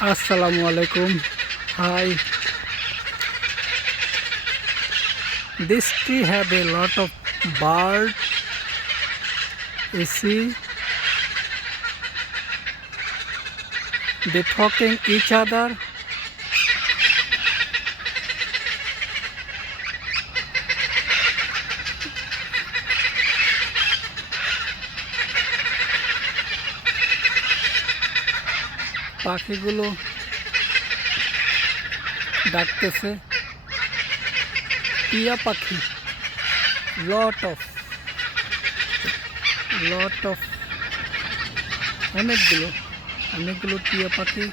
Assalamu alaikum. Hi. This tree have a lot of bird. You see, they talking each other. পাখিগুলো ডাকতেছে টিয়া পাখি lot of অনেকগুলো টিয়া পাখি